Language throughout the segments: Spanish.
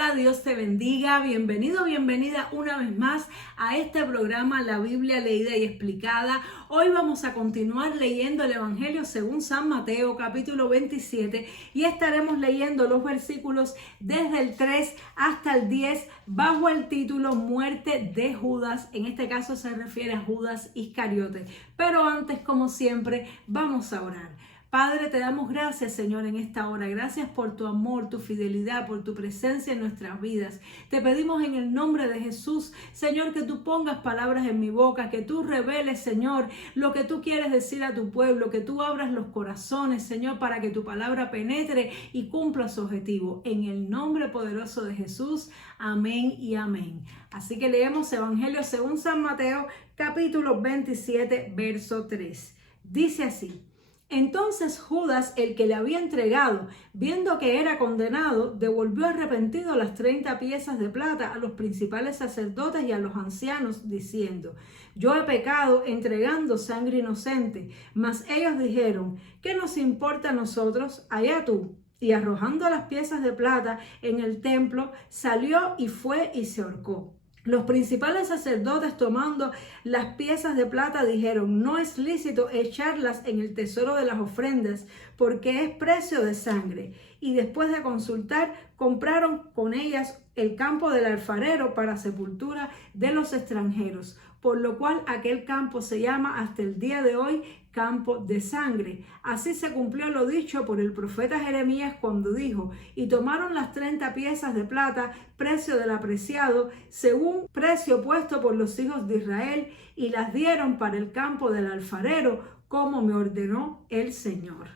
Hola, Dios te bendiga, bienvenido, bienvenida una vez más a este programa La Biblia Leída y Explicada. Hoy vamos a continuar leyendo el Evangelio según San Mateo, capítulo 27, y estaremos leyendo los versículos desde el 3 hasta el 10 bajo el título Muerte de Judas. En este caso se refiere a Judas Iscariote. Pero antes, como siempre, vamos a orar. Padre, te damos gracias, Señor, en esta hora. Gracias por tu amor, tu fidelidad, por tu presencia en nuestras vidas. Te pedimos en el nombre de Jesús, Señor, que tú pongas palabras en mi boca, que tú reveles, Señor, lo que tú quieres decir a tu pueblo, que tú abras los corazones, Señor, para que tu palabra penetre y cumpla su objetivo. En el nombre poderoso de Jesús, amén y amén. Así que leemos Evangelio según San Mateo, capítulo 27, verso 3. Dice así: Entonces Judas, el que le había entregado, viendo que era condenado, devolvió arrepentido las 30 piezas de plata a los principales sacerdotes y a los ancianos, diciendo: Yo he pecado entregando sangre inocente. Mas ellos dijeron: ¿Qué nos importa a nosotros? Allá tú. Y arrojando las piezas de plata en el templo, salió y fue y se ahorcó. Los principales sacerdotes, tomando las piezas de plata, dijeron: No es lícito echarlas en el tesoro de las ofrendas, porque es precio de sangre. Y después de consultar, compraron con ellas el campo del alfarero para sepultura de los extranjeros, por lo cual aquel campo se llama hasta el día de hoy campo de sangre. Así se cumplió lo dicho por el profeta Jeremías cuando dijo: Y tomaron las 30 piezas de plata, precio del apreciado, según precio puesto por los hijos de Israel, y las dieron para el campo del alfarero, como me ordenó el Señor.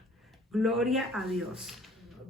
Gloria a Dios.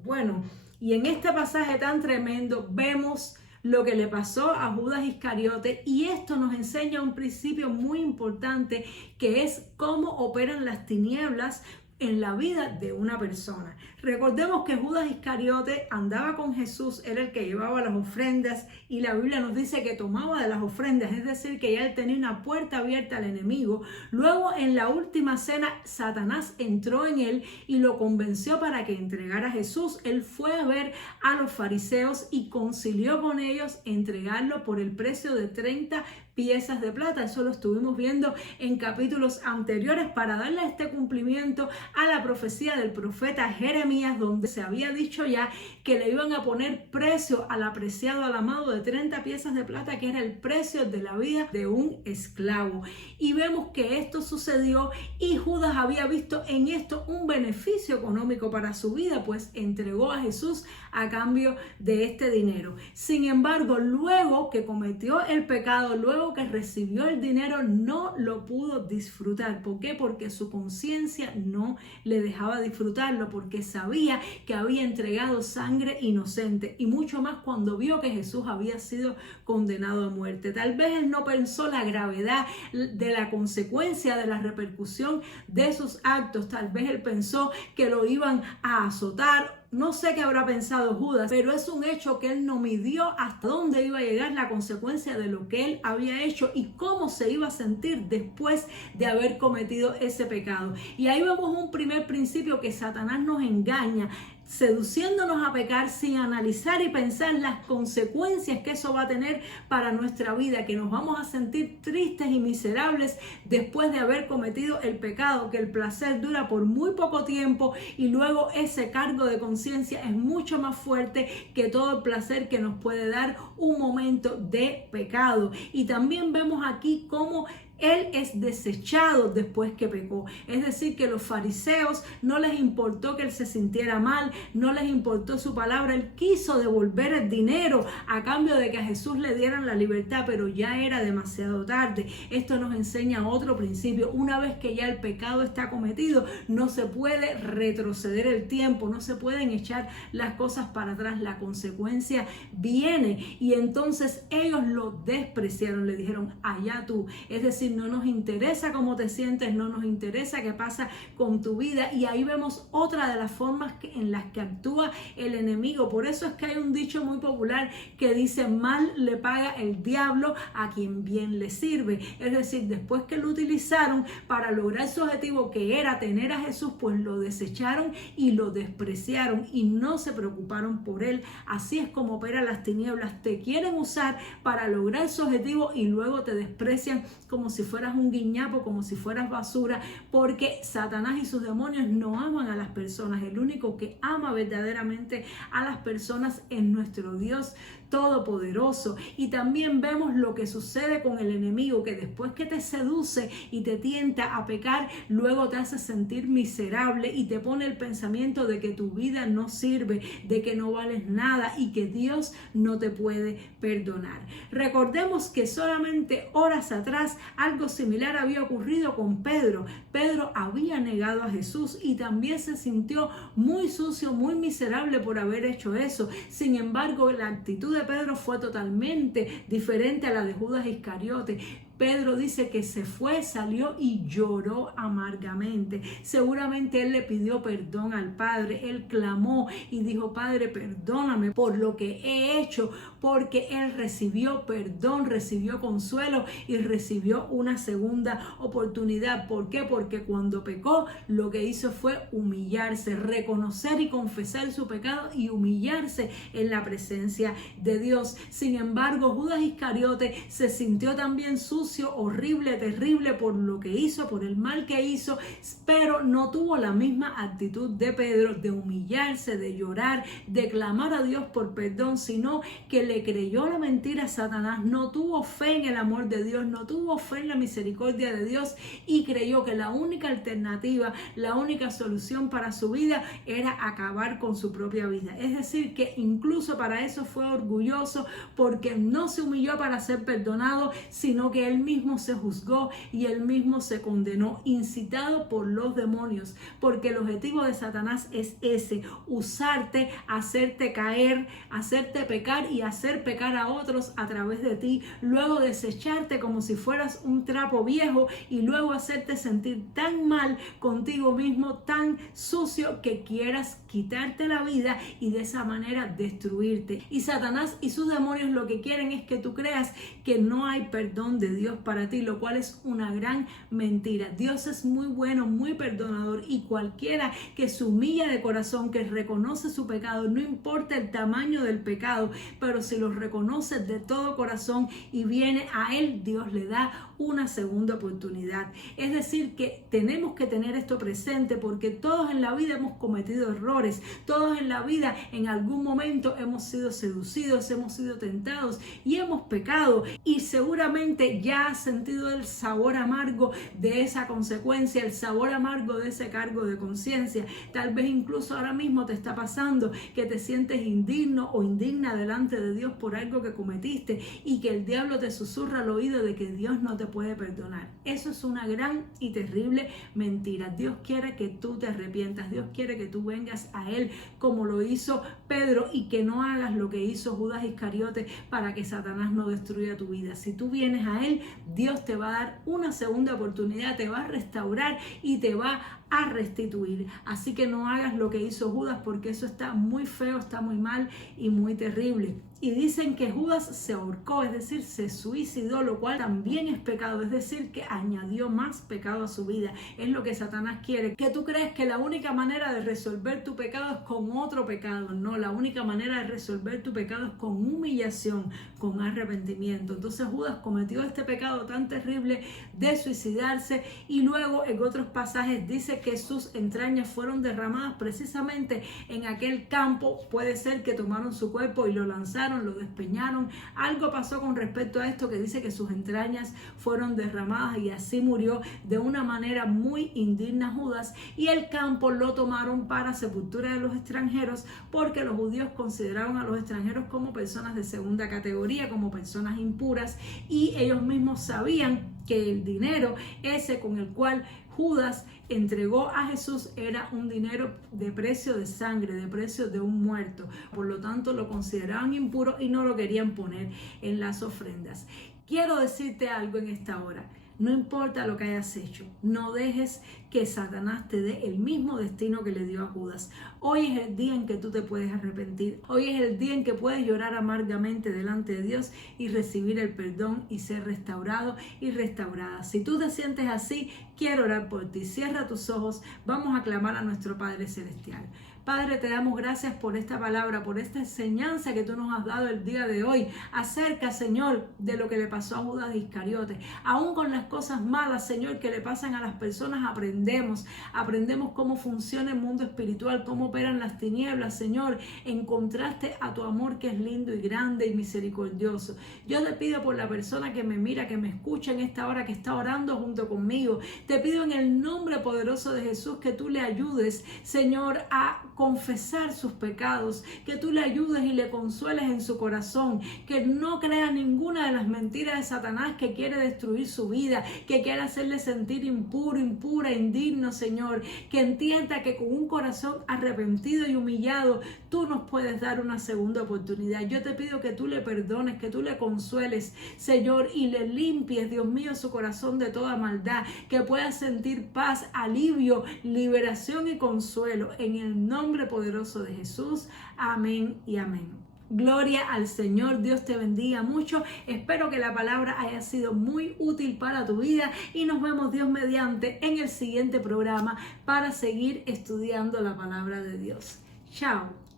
Bueno, y en este pasaje tan tremendo vemos lo que le pasó a Judas Iscariote, y esto nos enseña un principio muy importante, que es cómo operan las tinieblas en la vida de una persona. Recordemos que Judas Iscariote andaba con Jesús, era el que llevaba las ofrendas, y la Biblia nos dice que tomaba de las ofrendas, es decir, que ya él tenía una puerta abierta al enemigo. Luego, en la última cena, Satanás entró en él y lo convenció para que entregara a Jesús. Él fue a ver a los fariseos y concilió con ellos entregarlo por el precio de 30 piezas de plata. Eso lo estuvimos viendo en capítulos anteriores, para darle este cumplimiento a la profecía del profeta Jeremías, donde se había dicho ya que le iban a poner precio al apreciado, al amado, de 30 piezas de plata, que era el precio de la vida de un esclavo. Y vemos que esto sucedió, y Judas había visto en esto un beneficio económico para su vida, pues entregó a Jesús a cambio de este dinero. Sin embargo, luego que cometió el pecado, luego que recibió el dinero, no lo pudo disfrutar. ¿Por qué? Porque su conciencia no le dejaba disfrutarlo, porque sabía que había entregado sangre inocente, y mucho más cuando vio que Jesús había sido condenado a muerte. Tal vez él no pensó la gravedad de la consecuencia, de la repercusión de sus actos. Tal vez él pensó que lo iban a azotar. No sé qué habrá pensado Judas, pero es un hecho que él no midió hasta dónde iba a llegar la consecuencia de lo que él había hecho y cómo se iba a sentir después de haber cometido ese pecado. Y ahí vemos un primer principio, que Satanás nos engaña, seduciéndonos a pecar sin analizar y pensar las consecuencias que eso va a tener para nuestra vida, que nos vamos a sentir tristes y miserables después de haber cometido el pecado, que el placer dura por muy poco tiempo, y luego ese cargo de conciencia es mucho más fuerte que todo el placer que nos puede dar un momento de pecado. Y también vemos aquí cómo él es desechado después que pecó. Es decir, que los fariseos no les importó que él se sintiera mal, no les importó su palabra. Él quiso devolver el dinero a cambio de que a Jesús le dieran la libertad, pero ya era demasiado tarde. Esto nos enseña otro principio. Una vez que ya el pecado está cometido, no se puede retroceder el tiempo, no se pueden echar las cosas para atrás. La consecuencia viene, y entonces ellos lo despreciaron, le dijeron: allá tú. Es decir, decir, no nos interesa cómo te sientes, no nos interesa qué pasa con tu vida. Y ahí vemos otra de las formas en las que actúa el enemigo. Por eso es que hay un dicho muy popular que dice: mal le paga el diablo a quien bien le sirve. Es decir, después que lo utilizaron para lograr su objetivo, que era tener a Jesús, pues lo desecharon y lo despreciaron y no se preocuparon por él. Así es como operan las tinieblas. Te quieren usar para lograr su objetivo y luego te desprecian como si fueras un guiñapo, como si fueras basura, porque Satanás y sus demonios no aman a las personas. El único que ama verdaderamente a las personas es nuestro Dios todopoderoso. Y también vemos lo que sucede con el enemigo, que después que te seduce y te tienta a pecar, luego te hace sentir miserable y te pone el pensamiento de que tu vida no sirve, de que no vales nada y que Dios no te puede perdonar. Recordemos que solamente horas atrás algo similar había ocurrido con Pedro. Pedro había negado a Jesús y también se sintió muy sucio, muy miserable por haber hecho eso. Sin embargo, la actitud de Pedro fue totalmente diferente a la de Judas Iscariote. Pedro dice que se fue, salió y lloró amargamente. Seguramente él le pidió perdón al Padre. Él clamó y dijo: Padre, perdóname por lo que he hecho, porque él recibió perdón, recibió consuelo y recibió una segunda oportunidad. ¿Por qué? Porque cuando pecó, lo que hizo fue humillarse, reconocer y confesar su pecado y humillarse en la presencia de Dios. Sin embargo, Judas Iscariote se sintió también sucio, horrible, terrible por lo que hizo, por el mal que hizo, pero no tuvo la misma actitud de Pedro de humillarse, de llorar, de clamar a Dios por perdón, sino que le creyó la mentira a Satanás, no tuvo fe en el amor de Dios, no tuvo fe en la misericordia de Dios y creyó que la única alternativa, la única solución para su vida era acabar con su propia vida. Es decir, que incluso para eso fue orgulloso, porque no se humilló para ser perdonado, sino que él mismo se juzgó y él mismo se condenó, incitado por los demonios, porque el objetivo de Satanás es ese: usarte, hacerte caer, hacerte pecar y hacer pecar a otros a través de ti, luego desecharte como si fueras un trapo viejo y luego hacerte sentir tan mal contigo mismo, tan sucio, que quieras quitarte la vida y de esa manera destruirte. Y Satanás y sus demonios lo que quieren es que tú creas que no hay perdón de Dios para ti, lo cual es una gran mentira. Dios es muy bueno, muy perdonador, y cualquiera que se humilla de corazón, que reconoce su pecado, no importa el tamaño del pecado, pero si lo reconoce de todo corazón y viene a él, Dios le da una segunda oportunidad. Es decir, que tenemos que tener esto presente, porque todos en la vida hemos cometido errores, todos en la vida en algún momento hemos sido seducidos, hemos sido tentados y hemos pecado, y seguramente ya has sentido el sabor amargo de esa consecuencia, el sabor amargo de ese cargo de conciencia. Tal vez incluso ahora mismo te está pasando que te sientes indigno o indigna delante de Dios por algo que cometiste y que el diablo te susurra al oído de que Dios no te puede perdonar. Eso es una gran y terrible mentira. Dios quiere que tú te arrepientas, Dios quiere que tú vengas a Él como lo hizo Pedro y que no hagas lo que hizo Judas Iscariote para que Satanás no destruya tu vida. Si tú vienes a Él, Dios te va a dar una segunda oportunidad, te va a restaurar y te va a restituir. Así que no hagas lo que hizo Judas, porque eso está muy feo, está muy mal y muy terrible. Y dicen que Judas se ahorcó, es decir, se suicidó, lo cual también es pecado, es decir, que añadió más pecado a su vida. Es lo que Satanás quiere, que tú crees que la única manera de resolver tu pecado es con otro pecado. No, la única manera de resolver tu pecado es con humillación, con arrepentimiento. Entonces Judas cometió este pecado tan terrible de suicidarse, y luego en otros pasajes dice que sus entrañas fueron derramadas precisamente en aquel campo. Puede ser que tomaron su cuerpo y lo lanzaron, lo despeñaron. Algo pasó con respecto a esto, que dice que sus entrañas fueron derramadas y así murió de una manera muy indigna Judas, y el campo lo tomaron para sepultura de los extranjeros, porque los judíos consideraban a los extranjeros como personas de segunda categoría, como personas impuras, y ellos mismos sabían que el dinero ese con el cual Judas entregó a Jesús era un dinero de precio de sangre, de precio de un muerto. Por lo tanto, lo consideraban impuro y no lo querían poner en las ofrendas. Quiero decirte algo en esta hora. No importa lo que hayas hecho, no dejes que Satanás te dé el mismo destino que le dio a Judas. Hoy es el día en que tú te puedes arrepentir. Hoy es el día en que puedes llorar amargamente delante de Dios y recibir el perdón y ser restaurado y restaurada. Si tú te sientes así, quiero orar por ti. Cierra tus ojos. Vamos a clamar a nuestro Padre Celestial. Padre, te damos gracias por esta palabra, por esta enseñanza que tú nos has dado el día de hoy acerca, Señor, de lo que le pasó a Judas Iscariote. Aún con las cosas malas, Señor, que le pasan a las personas, aprendemos cómo funciona el mundo espiritual, cómo operan las tinieblas, Señor, en contraste a tu amor que es lindo y grande y misericordioso. Yo te pido por la persona que me mira, que me escucha en esta hora, que está orando junto conmigo. Te pido en el nombre poderoso de Jesús que tú le ayudes, Señor, a confesar sus pecados, que tú le ayudes y le consueles en su corazón, que no crea ninguna de las mentiras de Satanás que quiere destruir su vida, que quiere hacerle sentir impuro, impura, indigno, Señor, que entienda que con un corazón arrepentido y humillado tú nos puedes dar una segunda oportunidad. Yo te pido que tú le perdones, que tú le consueles, Señor, y le limpies, Dios mío, su corazón de toda maldad, que pueda sentir paz, alivio, liberación y consuelo en el nombre poderoso de Jesús. Amén y amén. Gloria al Señor, Dios te bendiga mucho. Espero que la palabra haya sido muy útil para tu vida y nos vemos, Dios mediante, en el siguiente programa para seguir estudiando la palabra de Dios. Chao.